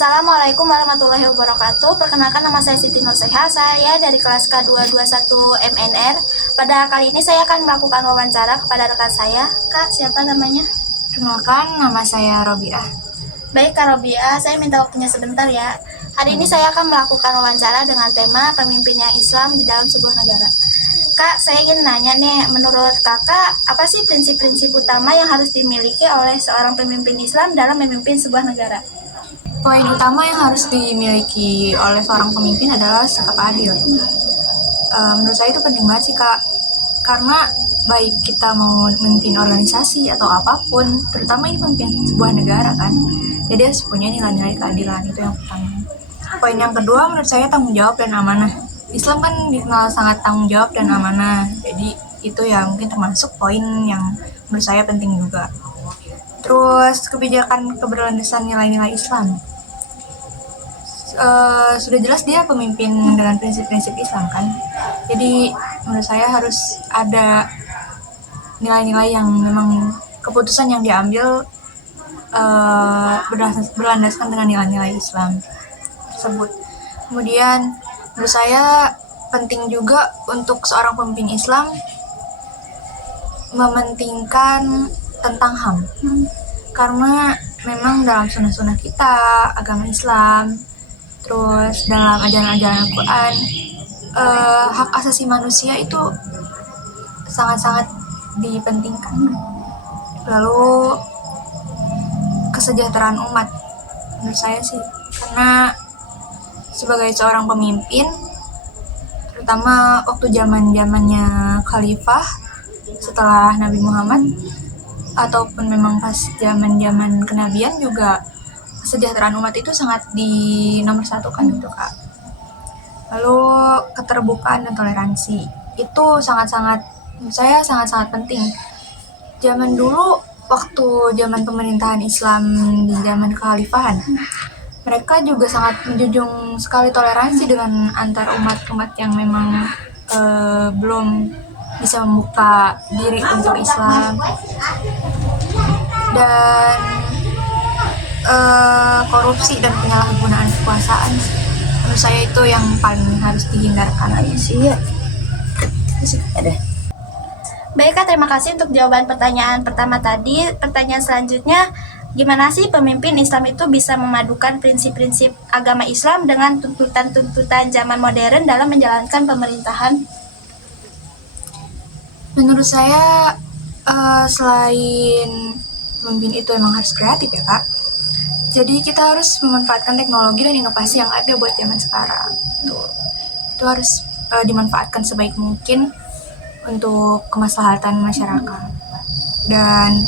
Assalamualaikum warahmatullahi wabarakatuh. Perkenalkan, nama saya Siti Nurseha. Saya dari kelas K221 MNR. Pada kali ini saya akan melakukan wawancara kepada rekan saya. Kak, siapa namanya? Perkenalkan, nama saya Robiah. Baik Kak Robiah, saya minta waktunya sebentar ya. Hari ini saya akan melakukan wawancara dengan tema pemimpin yang Islam di dalam sebuah negara. Kak, saya ingin nanya nih, menurut kakak, apa sih prinsip-prinsip utama yang harus dimiliki oleh seorang pemimpin Islam dalam memimpin sebuah negara? Poin utama yang harus dimiliki oleh seorang pemimpin adalah sikap adil. Menurut saya itu penting banget sih Kak, karena baik kita mau memimpin organisasi atau apapun, terutama ini memimpin sebuah negara kan, jadi harus punya nilai-nilai keadilan, itu yang pertama. Poin yang kedua menurut saya tanggung jawab dan amanah. Islam kan dikenal sangat tanggung jawab dan amanah, jadi itu ya mungkin termasuk poin yang menurut saya penting juga. Terus kebijakan keberlandasan nilai-nilai Islam. Sudah jelas dia pemimpin dengan prinsip-prinsip Islam kan. Jadi menurut saya harus ada nilai-nilai yang memang keputusan yang diambil berlandaskan dengan nilai-nilai Islam tersebut. Kemudian menurut saya penting juga untuk seorang pemimpin Islam mementingkan tentang HAM, karena memang dalam sunnah-sunnah kita, agama Islam, terus dalam ajaran-ajaran Al-Quran, hak asasi manusia itu sangat-sangat dipentingkan. Lalu kesejahteraan umat, menurut saya sih, karena sebagai seorang pemimpin, terutama waktu zamannya Khalifah setelah Nabi Muhammad, ataupun memang pas zaman kenabian juga, kesejahteraan umat itu sangat dinomorsatukan gitu Kak. Lalu keterbukaan dan toleransi itu sangat-sangat, menurut saya sangat-sangat penting. Zaman dulu, waktu zaman pemerintahan Islam di zaman kekhalifahan, mereka juga sangat menjunjung sekali toleransi dengan antar umat-umat yang memang belum bisa membuka diri untuk Islam. Dan korupsi dan penyalahgunaan kekuasaan, menurut saya itu yang paling harus dihindarkan aja sih ya. Baik Kak, terima kasih untuk jawaban pertanyaan pertama tadi. Pertanyaan selanjutnya, gimana sih pemimpin Islam itu bisa memadukan prinsip-prinsip agama Islam dengan tuntutan-tuntutan zaman modern dalam menjalankan pemerintahan? Menurut saya selain pemimpin itu emang harus kreatif ya Kak, jadi kita harus memanfaatkan teknologi dan inovasi yang ada buat zaman sekarang. Itu harus dimanfaatkan sebaik mungkin untuk kemaslahatan masyarakat. Dan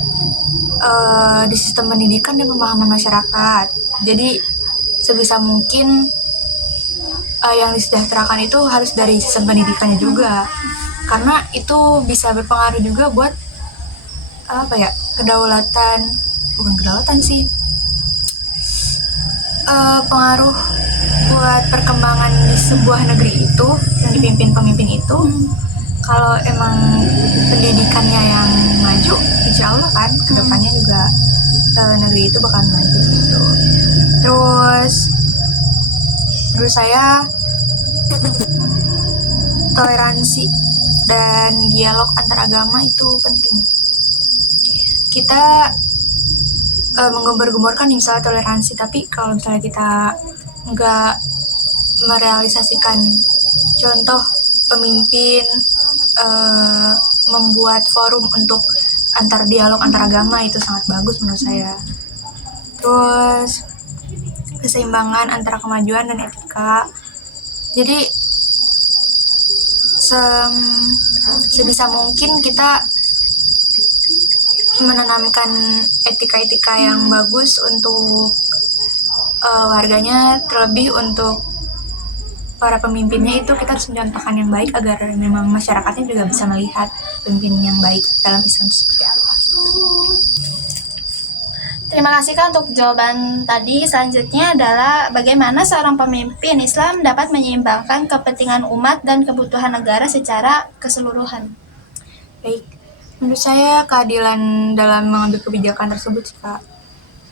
di sistem pendidikan dan pemahaman masyarakat, jadi sebisa mungkin yang disejahterakan itu harus dari sistem pendidikannya juga, karena itu bisa berpengaruh juga buat pengaruh buat perkembangan di sebuah negeri itu yang dipimpin pemimpin itu. Kalau emang pendidikannya yang maju, insya Allah kan kedepannya juga negeri itu bakal maju gitu. Terus menurut saya toleransi dan dialog antar agama itu penting. Kita menggembar-gemborkan misalnya toleransi, tapi kalau misalnya kita nggak merealisasikan, contoh pemimpin membuat forum untuk antar dialog antar agama, itu sangat bagus menurut saya. Terus keseimbangan antara kemajuan dan etika, jadi sebisa mungkin kita menanamkan etika-etika yang bagus untuk warganya, terlebih untuk para pemimpinnya itu kita harus mencontohkan yang baik agar memang masyarakatnya juga bisa melihat pemimpin yang baik dalam Islam seperti apa. Terima kasih Kak untuk jawaban tadi. Selanjutnya adalah bagaimana seorang pemimpin Islam dapat menyeimbangkan kepentingan umat dan kebutuhan negara secara keseluruhan. Baik, menurut saya keadilan dalam mengambil kebijakan tersebut sih Kak.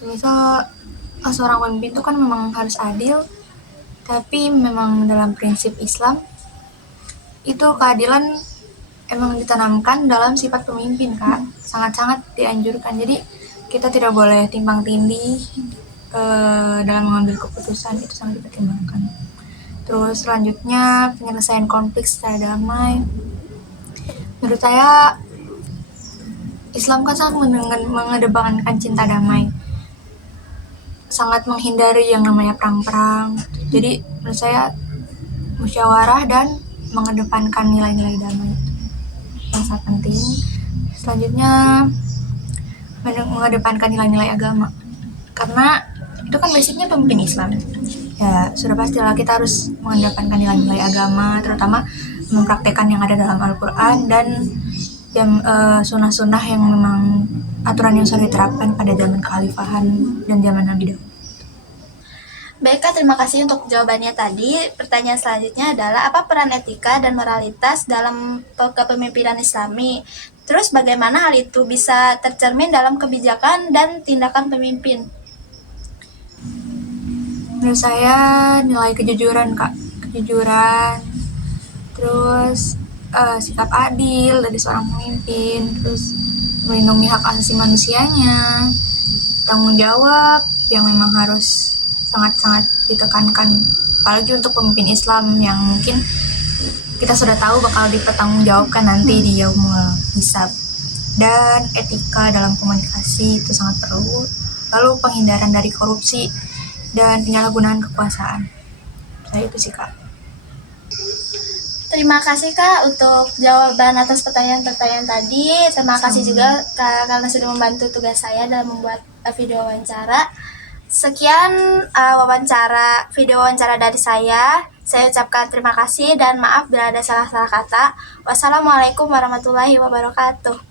Misal seorang pemimpin itu kan memang harus adil, tapi memang dalam prinsip Islam itu keadilan emang ditanamkan dalam sifat pemimpin, Kak. Sangat-sangat dianjurkan. Jadi kita tidak boleh timpang tindih dalam mengambil keputusan, itu sangat dipertimbangkan. Terus selanjutnya penyelesaian konflik secara damai. Menurut saya Islam kan sangat mengedepankan cinta damai, sangat menghindari yang namanya perang-perang. Jadi menurut saya musyawarah dan mengedepankan nilai-nilai damai yang sangat penting. Selanjutnya mengedepankan nilai-nilai agama, karena itu kan basicnya pemimpin Islam. Ya sudah pastilah kita harus mengedepankan nilai-nilai agama, terutama mempraktekkan yang ada dalam Al-Quran dan sunnah-sunnah yang memang aturan yang sudah diterapkan pada zaman kekhalifahan dan zaman Nabi Daud. Baik Kak, terima kasih untuk jawabannya tadi. Pertanyaan selanjutnya adalah apa peran etika dan moralitas dalam kepemimpinan Islami? Terus bagaimana hal itu bisa tercermin dalam kebijakan dan tindakan pemimpin? Menurut saya nilai kejujuran, Kak. Kejujuran, terus sikap adil dari seorang pemimpin, terus melindungi hak asasi manusianya, tanggung jawab yang memang harus sangat-sangat ditekankan, apalagi untuk pemimpin Islam yang mungkin kita sudah tahu bakal dipertanggungjawabkan nanti di yaumul hisab. Dan etika dalam komunikasi itu sangat perlu. Lalu penghindaran dari korupsi dan penyalahgunaan kekuasaan. Saya itu sih, Kak. Terima kasih Kak untuk jawaban atas pertanyaan-pertanyaan tadi. Terima kasih juga Kak karena sudah membantu tugas saya dalam membuat video wawancara. Sekian video wawancara dari saya. Saya ucapkan terima kasih dan maaf bila ada salah-salah kata. Wassalamualaikum warahmatullahi wabarakatuh.